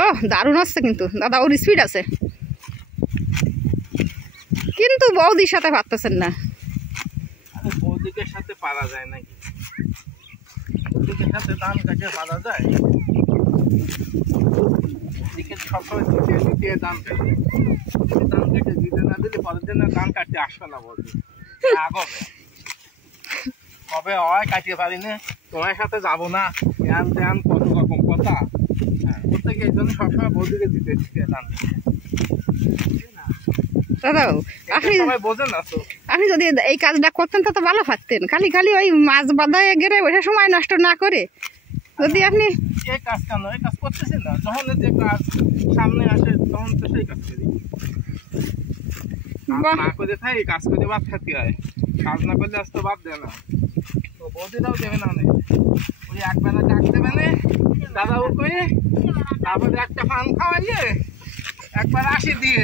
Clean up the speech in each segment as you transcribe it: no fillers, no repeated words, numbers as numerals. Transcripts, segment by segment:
ও দারুণ আসছে কিন্তু দাদা, ওর স্পিড আছে, কিন্তু বৌদির সাথে পারতেছেন না। বৌদিকের সাথে পারা যায় নাকি? বৌদিকের সাথে ধান কাটে পারা যায়? সবসময় দিতে ধান কাটে, ধান কেটে দিতে না দিলে পরের দিন ধান কাটতে আসবে না বৌদি। কবে হয় কাটিয়ে পারি না, তোমার সাথে যাবো না, ধ্যান ধ্যান কত রকম কথা। প্রত্যেকে এই জন্য সবসময় বৌদিকে দিতে দিতে ধান আপনি যদি এই কাজটা করতেন তো ভালো পারতেন। খালি খালি ওই মাছ বাঁধায় গেলে ওইটা সময় নষ্ট না করে যদি আপনি এই কাজ কেন এই কাজ করতেছেন না, যখন যে কাজ সামনে আসে তখন তো সেই কাজ করি। না করে থাকি, কাজ করে বাদ খাতে হয়, কাজ না করলে আজ তো বাদ দেয় না। তো বৌদিটাও দেবে না, ওই একবেলা ডাক দেবে না দাদা ও করে, তারপরে একটা ফান খাওয়াইয়ে একবার আসি দিয়ে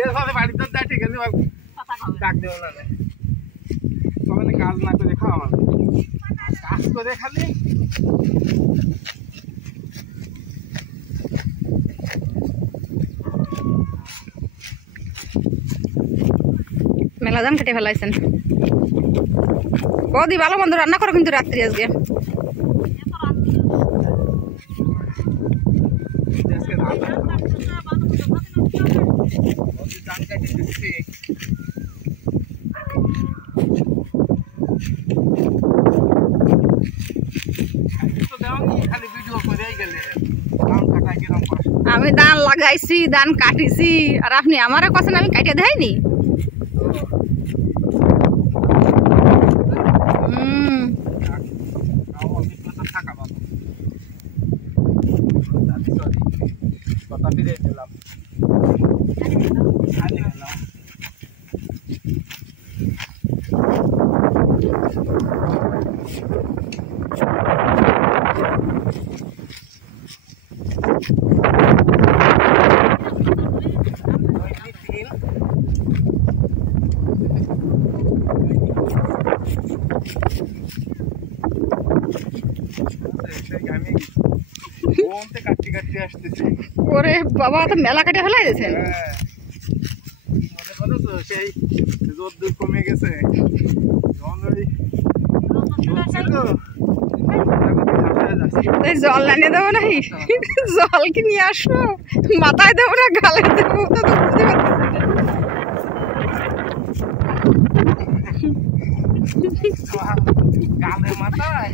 এরভাবে বাড়িতে দেখে গেলে ডাক দেবে না। তখন কাজ না করে খাওয়া মানে কাজ করে খালি মেলা ধান কেটে ফেলাইছেন। বৌদি ভালো মন্দ রান্না করো কিন্তু রাত্রি আজকে। আমি ধান লাগাইছি, ধান কাটিছি, আর আপনি আমারে কথা আমি কাটিয়ে দেয়নি। কথা ফিরে দিলাম। ওরে বাবা, তো মেলা কাটে ফেলাই দিয়েছেন। মনে করো তো সেই রোদ্দুর কমে গেছে, জল আনিয়ে দেবো নাকি? জল কি নিয়ে আসবো? মাথায় দেবো না গালে দেবো? গালে মাথায়